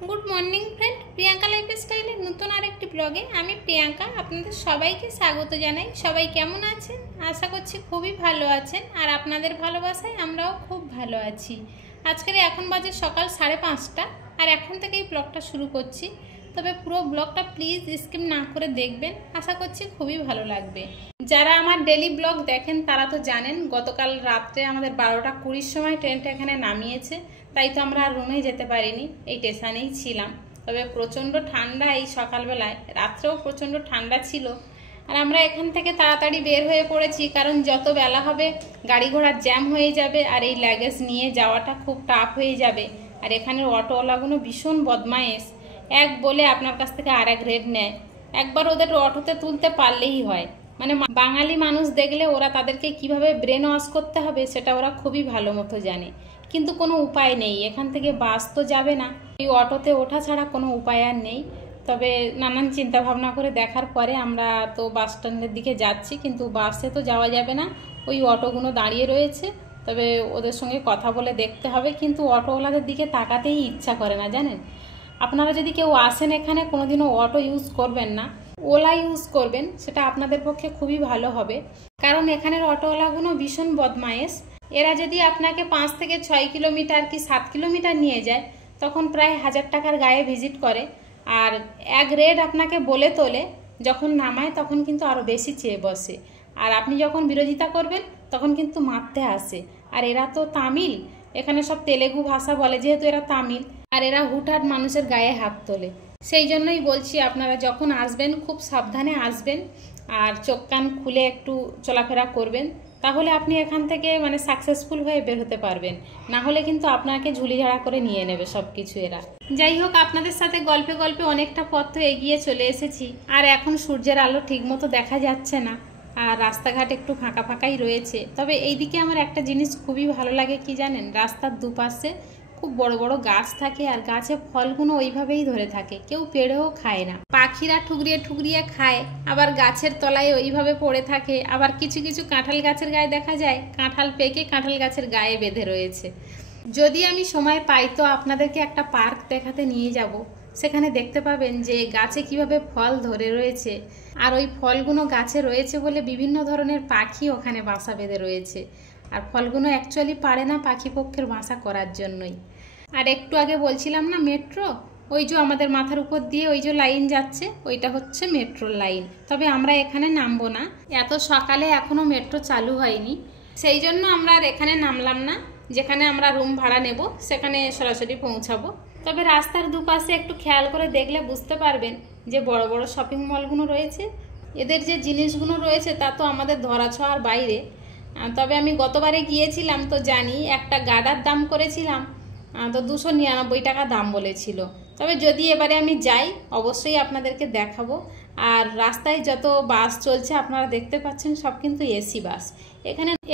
Good morning friend Priyanka lifestyle नतून आरेकटी ब्लगे आमी प्रियंका आपनादेर सबाइके स्वागत जानाई। सबाई केमन आछेन? आशा करछि खूबই ভালো আছেন আর আপনাদের ভালোবাসায় আমরাও খুব ভালো আছি। আজকের এখন বাজে সকাল 5:30টা আর এখন থেকেই ব্লগটা শুরু করছি। তবে পুরো ব্লগটা প্লিজ স্কিপ না করে দেখবেন, আশা করছি খুবই ভালো লাগবে। যারা আমার ডেইলি ব্লগ দেখেন তারা তো জানেন গতকাল রাতে আমাদের 12টা 20 সময় ট্রেনটা এখানে নামিয়েছে, তাই তো আমরা আর রুমে যেতে পারিনি, এই স্টেশনেই ছিলাম। তবে প্রচণ্ড ঠান্ডা এই সকালবেলায়, রাত্রেও প্রচণ্ড ঠান্ডা ছিল। আর আমরা এখান থেকে তাড়াতাড়ি বের হয়ে পড়েছি, কারণ যত বেলা হবে গাড়ি ঘোড়ার জ্যাম হয়ে যাবে আর এই লাগেজ নিয়ে যাওয়াটা খুব টাফ হয়ে যাবে। আর এখানের অটোওয়ালাগুলো ভীষণ বদমাইশ, এক বলে আপনার কাছ থেকে আর এক রেট নেয়। একবার ওদের অটোতে তুলতে পারলেই হয়, মানে বাঙালি মানুষ দেখলে ওরা তাদেরকে কিভাবে ব্রেন ওয়াশ করতে হবে সেটা ওরা খুবই ভালো মতো জানে। কিন্তু কোনো উপায় নেই, এখান থেকে বাস তো যাবে না, ওই অটোতে ওঠা ছাড়া কোনো উপায় আর নেই। তবে নানান চিন্তা ভাবনা করে দেখার পরে আমরা তো বাস স্ট্যান্ডের দিকে যাচ্ছি, কিন্তু বাসে তো যাওয়া যাবে না, ওই অটোগুলো দাঁড়িয়ে রয়েছে। তবে ওদের সঙ্গে কথা বলে দেখতে হবে, কিন্তু অটোওয়ালাদের দিকে তাকাতেই ইচ্ছা করে না জানেন। আপনারা যদি কেউ আসেন এখানে কোনোদিনও অটো ইউজ করবেন না, ওলা ইউজ করবেন, সেটা আপনাদের পক্ষে খুবই ভালো হবে। কারণ এখানের অটোওয়ালাগুলো ভীষণ বদমাইশ। এরা যদি আপনাকে 5 থেকে 6 কিলোমিটার কি 7 কিলোমিটার নিয়ে যায় তখন প্রায় 1000 টাকার গায়ে ভিজিট করে, আর এক রেট আপনাকে বলে তোলে, যখন নামায় তখন কিন্তু আরও বেশি চেয়ে বসে। আর আপনি যখন বিরোধিতা করবেন তখন কিন্তু মারতে আসে। আর এরা তো তামিল, এখানে সব তেলেগু ভাষা বলে, যেহেতু এরা তামিল, আর এরা হুটহাট মানুষের গায়ে হাত তোলে। সেই জন্যই বলছি আপনারা যখন আসবেন খুব সাবধানে আসবেন আর চোখ কান খুলে একটু চলাফেরা করবেন, তাহলে আপনি এখান থেকে মানে সাকসেসফুল হয়ে বের হতে পারবেন। না হলে কিন্তু আপনাকে ঝুলিঝাড়া করে নিয়ে নেবে সব কিছু এরা। যাই হোক, আপনাদের সাথে গল্পে গল্পে অনেকটা পথ তো এগিয়ে চলে এসেছি, আর এখন সূর্যের আলো ঠিকমতো দেখা যাচ্ছে না, আর রাস্তাঘাট একটু ফাঁকা ফাঁকাই রয়েছে। তবে এইদিকে আমার একটা জিনিস খুবই ভালো লাগে, কি জানেন, রাস্তার দুপাশে খুব বড় বড় গাছ থাকে আর গাছে ফলগুলো ওইভাবেই ধরে থাকে, কেউ পেড়েও খায় না। পাখিরা ঠুকরিয়ে ঠুকরিয়ে খায়, আবার গাছের তলায় ওইভাবে পড়ে থাকে। আবার কিছু কিছু কাঁঠাল গাছের গায়ে দেখা যায় কাঁঠাল পেকে কাঁঠাল গাছের গায়ে বেঁধে রয়েছে। যদি আমি সময় পাই তো আপনাদেরকে একটা পার্ক দেখাতে নিয়ে যাব, সেখানে দেখতে পাবেন যে গাছে কিভাবে ফল ধরে রয়েছে, আর ওই ফলগুলো গাছে রয়েছে বলে বিভিন্ন ধরনের পাখি ওখানে বাসা বেঁধে রয়েছে। আর ফলগুলো অ্যাকচুয়ালি পারে না পাখি পক্ষের বাসা করার জন্যই। আর একটু আগে বলছিলাম না মেট্রো, ওই যে আমাদের মাথার উপর দিয়ে ওই যে লাইন যাচ্ছে ওইটা হচ্ছে মেট্রোর লাইন। তবে আমরা এখানে নামবো না, এত সকালে এখনও মেট্রো চালু হয়নি, সেই জন্য আমরা আর এখানে নামলাম না। যেখানে আমরা রুম ভাড়া নেব সেখানে সরাসরি পৌঁছাবো। তবে রাস্তার দুপাশে একটু খেয়াল করে দেখলে বুঝতে পারবেন যে বড় বড় শপিং মলগুলো রয়েছে, এদের যে জিনিসগুলো রয়েছে তা তো আমাদের ধরাছোঁয়ার বাইরে। তবে আমি গতবারে গিয়েছিলাম তো জানি, একটা গাডার দাম করেছিলাম তো 299 টাকা দাম বলেছিল। তবে যদি এবারে আমি যাই অবশ্যই আপনাদেরকে দেখাবো। আর রাস্তায় যত বাস চলছে আপনারা দেখতে পাচ্ছেন সব কিন্তু এসি বাস।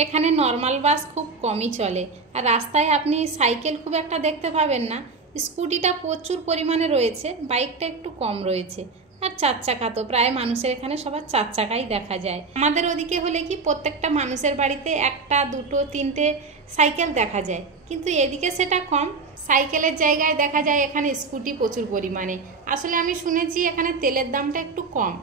এখানে নর্মাল বাস খুব কমই চলে। আর রাস্তায় আপনি সাইকেল খুব একটা দেখতে পাবেন না, স্কুটিটা প্রচুর পরিমাণে রয়েছে, বাইকটা একটু কম রয়েছে। আর 4 চাকা তো প্রায় মানুষের এখানে সবার 4 চাকাই দেখা যায়। আমাদের ওদিকে হলে কি প্রত্যেকটা মানুষের বাড়িতে 1টা 2টো 3টে সাইকেল দেখা যায়, কিন্তু এদিকে সেটা কম। সাইকেলের জায়গায় দেখা যায় এখানে স্কুটি প্রচুর পরিমাণে। আসলে আমি শুনেছি এখানে তেলের দামটা একটু কম,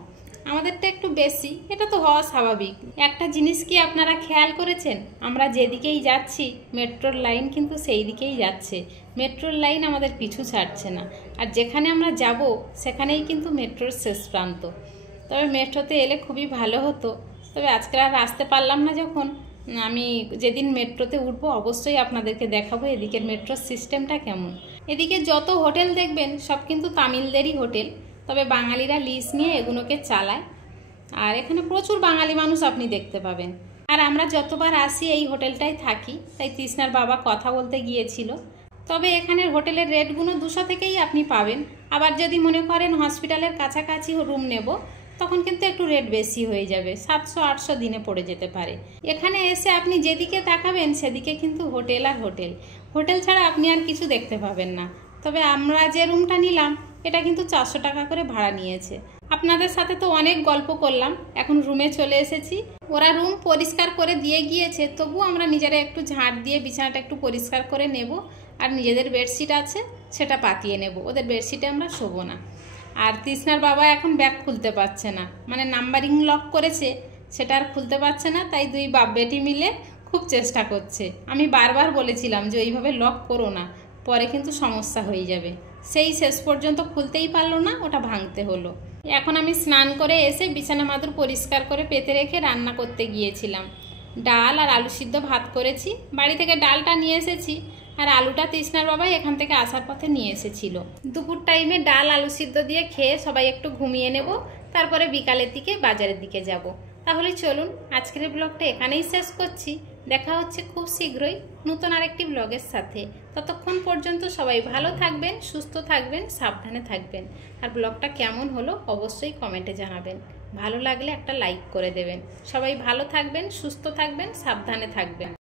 আমাদেরটা একটু বেশি, এটা তো হওয়া স্বাভাবিক। একটা জিনিস কি আপনারা খেয়াল করেছেন, আমরা যেদিকেই যাচ্ছি মেট্রোর লাইন কিন্তু সেই দিকেই যাচ্ছে, মেট্রোর লাইন আমাদের পিছু ছাড়ছে না। আর যেখানে আমরা যাব সেখানেই কিন্তু মেট্রোর শেষ প্রান্ত। তবে মেট্রোতে এলে খুবই ভালো হতো, তবে আজকে আর আসতে পারলাম না। যখন আমি যেদিন মেট্রোতে উঠবো অবশ্যই আপনাদেরকে দেখাবো এদিকের মেট্রোর সিস্টেমটা কেমন। এদিকে যত হোটেল দেখবেন সব কিন্তু তামিলদেরই হোটেল, তবে বাঙালিরা লিজ নিয়ে এগুলোকে চালায়। আর এখানে প্রচুর বাঙালি মানুষ আপনি দেখতে পাবেন। আর আমরা যতবার আসি এই হোটেলটাই থাকি, তাই তৃষ্ণার বাবা কথা বলতে গিয়েছিল। তবে এখানের হোটেলের রেটগুলো 200 থেকেই আপনি পাবেন। আবার যদি মনে করেন হসপিটালের কাছাকাছি রুম নেব তখন কিন্তু একটু রেট বেশি হয়ে যাবে, 700-800 দিনে পড়ে যেতে পারে। এখানে এসে আপনি যেদিকে তাকাবেন সেদিকে কিন্তু হোটেল আর হোটেল, হোটেল ছাড়া আপনি আর কিছু দেখতে পাবেন না। তবে আমরা যে রুমটা নিলাম এটা কিন্তু 400 টাকা করে ভাড়া নিয়েছে। আপনাদের সাথে তো অনেক গল্প করলাম, এখন রুমে চলে এসেছি। ওরা রুম পরিষ্কার করে দিয়ে গিয়েছে, তবু আমরা নিজেরা একটু ঝাঁট দিয়ে বিছানাটা একটু পরিষ্কার করে নেব। আর নিজেদের বেডশিট আছে সেটা পাতিয়ে নেব, ওদের বেডশিটে আমরা শোবো না। আর তৃষ্ণার বাবা এখন ব্যাগ খুলতে পারছে না, মানে নাম্বারিং লক করেছে সেটা আর খুলতে পারছে না, তাই দুই বাপ বেটি মিলে খুব চেষ্টা করছে। আমি বারবার বলেছিলাম যে ওইভাবে লক করো না, পরে কিন্তু সমস্যা হয়ে যাবে। সেই শেষ পর্যন্ত খুলতেই পারলো না, ওটা ভাঙতে হলো। এখন আমি স্নান করে এসে বিছানা মাদুর পরিষ্কার করে পেতে রেখে রান্না করতে গিয়েছিলাম। ডাল আর আলু সিদ্ধ ভাত করেছি, বাড়ি থেকে ডালটা নিয়ে এসেছি, আর আলুটা তৃষ্ণার বাবা এখান থেকে আসার পথে নিয়ে এসেছিল। দুপুর টাইমে ডাল আলু সিদ্ধ দিয়ে খেয়ে সবাই একটু ঘুমিয়ে নেব, তারপরে বিকালের দিকে বাজারের দিকে যাব। তাহলে চলুন আজকের ব্লগটা এখানেই শেষ করছি। দেখা হচ্ছে খুব শীঘ্রই নতুন আরেকটি ব্লগের সাথে। ততক্ষণ পর্যন্ত সবাই ভালো থাকবেন, সুস্থ থাকবেন, সাবধানে থাকবেন। আর ব্লগটা কেমন হলো অবশ্যই কমেন্টে জানাবেন। ভালো লাগলে একটা লাইক করে দেবেন। সবাই ভালো থাকবেন, সুস্থ থাকবেন, সাবধানে থাকবেন।